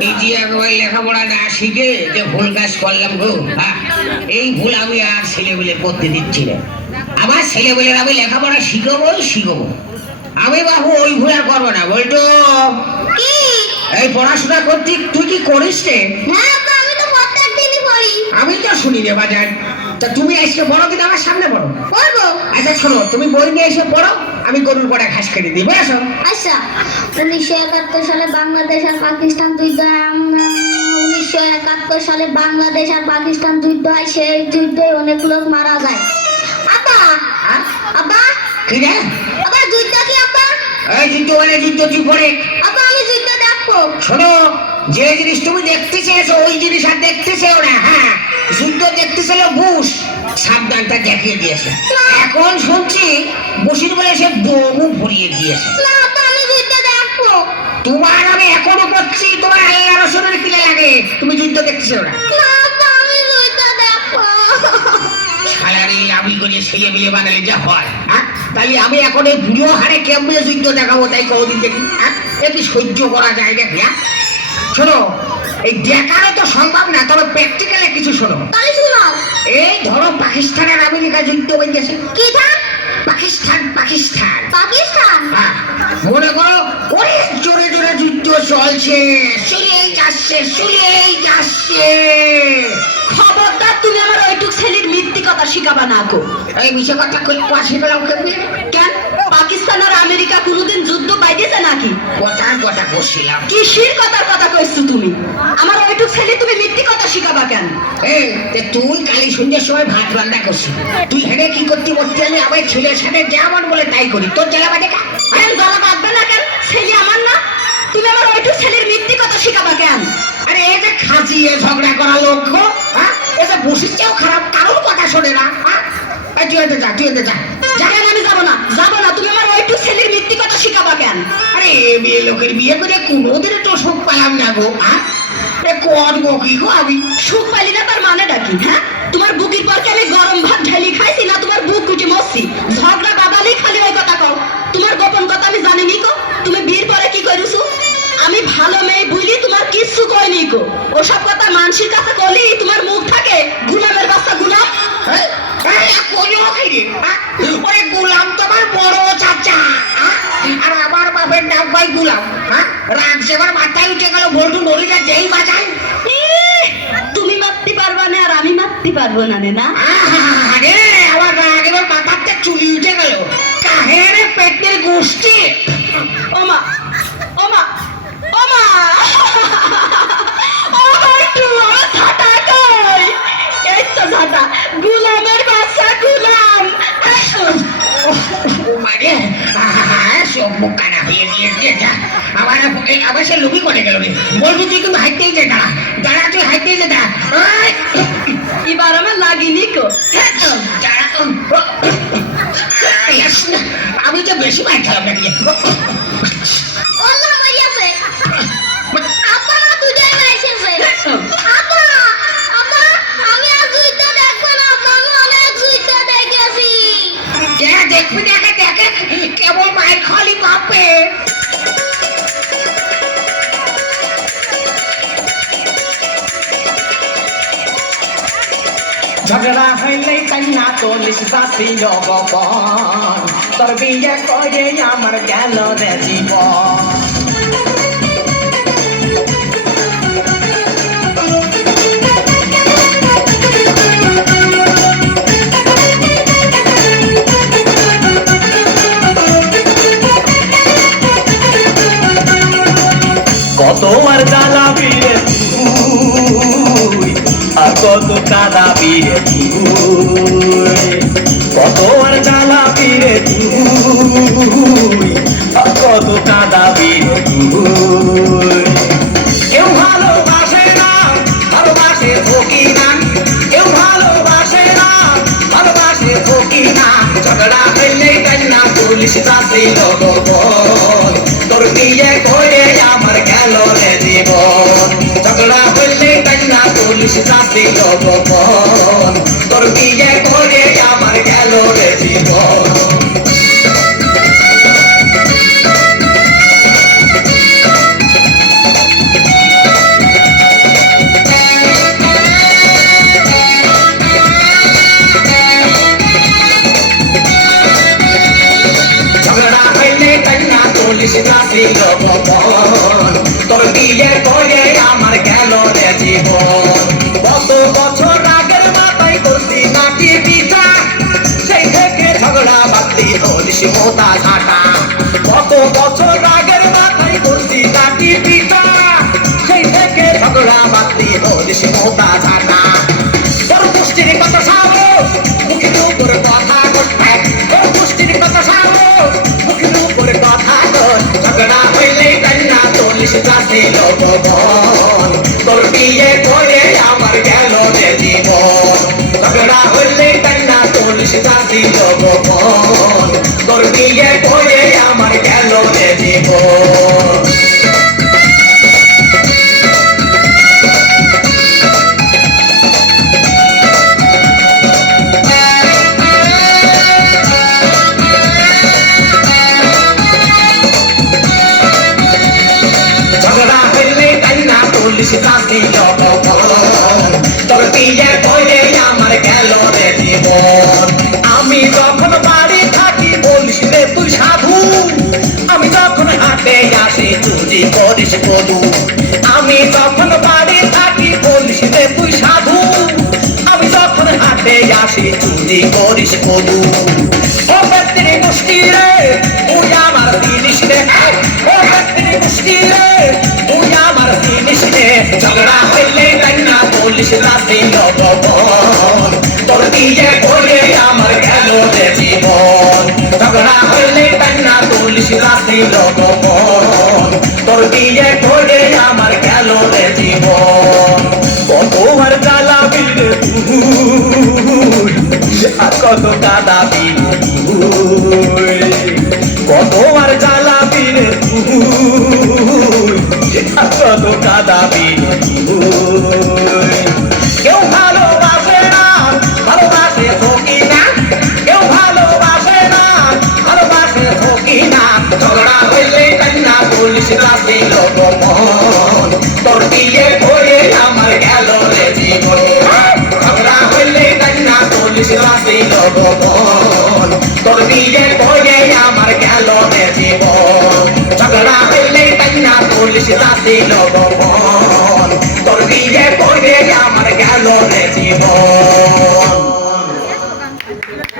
নিজে একবার লেখাপড়া না শিখে যে ভুল কাজ করলাম গো, এই ভুল আমি আর ছেলেবেলে করতে দিচ্ছি না। আমার ছেলেবেলের আমি লেখাপড়া শিখবো। আমি বাবু ওই ভুল আর করবো না। বলতো এই পড়াশোনা করতে তুই কি করিস রে? আমি তো প্রত্যেক দিনই পড়ি। আমি তো শুনি রে বাজার। তা তুমি আজকে বড় দিন আমার সামনে পড়ো। পড়বো। আচ্ছা শোনো, তুমি বই নিয়ে এসে পড়ো, আমি গরুর পরে ঘাস কেটে দিই, বুঝেছো? আচ্ছা। 1971 সালে বাংলাদেশ আর পাকিস্তান যুদ্ধ। 1971 সালে বাংলাদেশ আর পাকিস্তান যুদ্ধ হয়। সেই যুদ্ধে অনেক লোক মারা যায়। আব্বা, আব্বা কি রে? আব্বা যুদ্ধ কি আব্বা? এই যুদ্ধ মানে যুদ্ধ তুই পড়ে। আব্বা আমি যুদ্ধ দেখবো। শোনো, যে জিনিস তুমি দেখতে চেয়েছো ওই জিনিস আর দেখতে চেও না। হ্যাঁ, যুদ্ধ দেখতে ছিল বুশ, সাবধানটা দেখিয়ে দিয়েছে। এখন শুনছি বসির বলে সে বহু ভরিয়ে দিয়েছে। না আব্বা আমি যুদ্ধ দেখবো। তোমার আমি এখনো করছি, তোমার আল্লাহ রসুলের কিলে লাগে, তুমি যুদ্ধ দেখতেছো না। না আব্বা আমি যুদ্ধ দেখবো। সালারি লাভি করে ছেলে মিলে বানালে যা হয়, তাই আমি এখন এই বুড়ো হারে কেমন যুদ্ধ দেখাবো, তাই কদিন দেখি এ কি সহ্য করা যায় নাকি? শোনো, এই দেখানো তো সম্ভব না, তবে প্র্যাকটিক্যালে কিছু শোনো। তাহলে শোনাও। এই ধরো পাকিস্তান আর আমেরিকা যুদ্ধ হয়েছে। কি থাম? পাকিস্তান পাকিস্তান। মনে করো অনেক জোরে জোরে যুদ্ধ চলছে, চলেই যাচ্ছে। খবরদার তুমি আমার ওইটুক ছেলের মিথ্যে কথা শিখাবা না গো। এই বিষয় কথা কই পাশে গেলাম কেন? পাকিস্তান আর আমেরিকা কোনোদিন যুদ্ধ বাইতেছে নাকি? কথা করছিলাম। কিসের কথার কথা কইছো তুমি? আমার ওইটুক ছেলে তুমি মিথ্যে কথা শিখাবা কেন? এই তুই কালী সন্ধ্যের সময় ভাত রান্না করছিস, তুই হেঁটে কি করতে বলতে আমি আমার ছেলের সাথে যেমন বলে তাই করি, তোর জ্বালা বাজে কা? কেন জ্বালা বাঁধবে না কেন? ছেলে আমার না? তুমি আমার ওইটুক ছেলের মিথ্যে কথা শিখাবা কেন? আরে এই যে খাজিয়ে ঝগড়া করা লোক, এই যে বসির চেয়েও খারাপ, কারোর কথা শোনে না। তুই এতে যা। কেন আমি যাবো না? তুমি আমার ওইটুক ছেলের মিথ্যে কথা শিখাবা কেন? আরে মেয়ে লোকের বিয়ে করে কোনোদিন তো সুখ পেলাম না গো। করবো কি গো আমি? সুখ পাইলি না তার মানেটা কি? হ্যাঁ, তোমার বুকের পর কি আমি গরম ভাত ঢালি খাইছি না তোমার বুক কুচি মরছি? ঝগড়া বাদালি খালি ওই কথা কও। তোমার গোপন কথা আমি জানি নি কো। তুমি বিয়ের পরে কি করিছো? আমি ভালো মেয়ে বুঝলি তোমার কিচ্ছু কইনি কো। ওসব কথা মানুষের কাছে কলি তোমার মুখ থাকে গুলামের বাচ্চা গুলাম। ওরে গুলাম তোমার বড় চাচা, আর আমার বাপের নাম ভাই গুলাম। রাগ সেবার মাথায় উঠে গেল, বল্টু নদীটা যেই বাজায়। তুমি মারতে পারবা না আর আমি মারতে পারবো না না? আরে আমার রাগ এবার মাথাতে চুলি উঠে গেল। কাহের পেটের গোষ্ঠী। ওমা গুলামের বাচ্চা গুলাম। আবার সে লুবি করে গেল রে। বলবি তুই কিন্তু হাইতেই যে দাঁড়া তুই হাইতেই যে দাঁড়া। এবার আমার লাগিনি কো। আমি তো বেশি মার খেলাম নাকি? দেখবি দেখে কেবল মায়ের খালি বাপে। ঝগড়া হইলেই তাই না চলিস বাসি জগবন, তোর বিয়ে করে আমার গেল রে জীবন। কত আর জ্বালাবি রে তুই, আর কত কাঁদাবি রে তুই, কত আর জ্বালাবি রে তুই, আর কত কাঁদাবি রে তুই। কেউ ভালোবাসে না, ভালোবাসে ফকি না, কেউ ভালোবাসে না, ভালোবাসে ফকি না। ঝগড়া হইলে তাই না পুলিশ চাষি লগবন, তোর বিয়ে করে আমার গেল রে জীবন। ঝগড়া হইলে তাই না পুলিশ চাষি লগবন, তোর বিয়ে করে আমার গেল রে জীবন। ছিল গোপন তোর বিয়ে করে আমার গেল রে জীবন কত বছর আগের মাথায় করছি নাকি পিঠা সেই থেকে ঝগড়া বাঁধলি হলিস মোতা ঝাঁটা কত বছর আগের মাথায় করছি নাকি পিঠা সেই থেকে ঝগড়া বাঁধলি হলিস মোতা ঝাঁটা তোর পুষ্টির কত সাহস মুখের উপর কথা করতে তোর পুষ্টির কত সাহস মুখের উপর কথা কর ঝগড়া হইলে কান্না চল্লিশ গাছে লোকবন তোর বিয়ে করে আমার গেল রে জীবন ঝগড়া হইলে কান্না চল্লিশ গাছে লোকবন তোর বিয়ে করে আমার গেল রে জীবন ঝগড়া হইলে কান্না চল্লিশ গাছে লোকবন তোর বিয়ে করে আমার গেল রে জীবন আমি যখন বাড়ি থাকি বলিস রে তুই সাধু আমি যখন হাটে আসি চুরি করিস কদু আমি যখন বাড়ি থাকি বলিস রে তুই সাধু আমি যখন হাটে আসি চুরি করিস কদু ও ব্যক্তির গোষ্ঠী রে তুই আমার জিনিস রে ও ব্যক্তির গোষ্ঠী রে তুই আমার জিনিস রে ঝগড়া হইলে কান্না বলিস রাতে লগবন তোর বিয়ে করে আমার গেল রে জীবন ঝগড়া হইলে কান্না বলিস রাতে লগবন তোর বিয়ে করে আমার গেল রে জীবন কত আর জ্বালাবি রে তুই আর কত কাঁদাবি তুই কত আর জ্বালাবি রে তুই আর কত কাঁদাবি তুই কেউ ভালোবাসে না ভালোবাসে থকি না কেউ ভালোবাসে না ভালোবাসে থকি না ঝগড়া হইলে কান্না বলিস রাতে লগবন তোর বিয়ে করে আমার গেল রে জীবন ঝগড়া হইলে কান্না বলিস রাতে লগবন তোর বিয়ে করে আমার গেল রে জীবন ঝগড়া হইলে কান্না বলিস রাতে লগবন তোর বিয়ে করে আমার গেল রে জীবন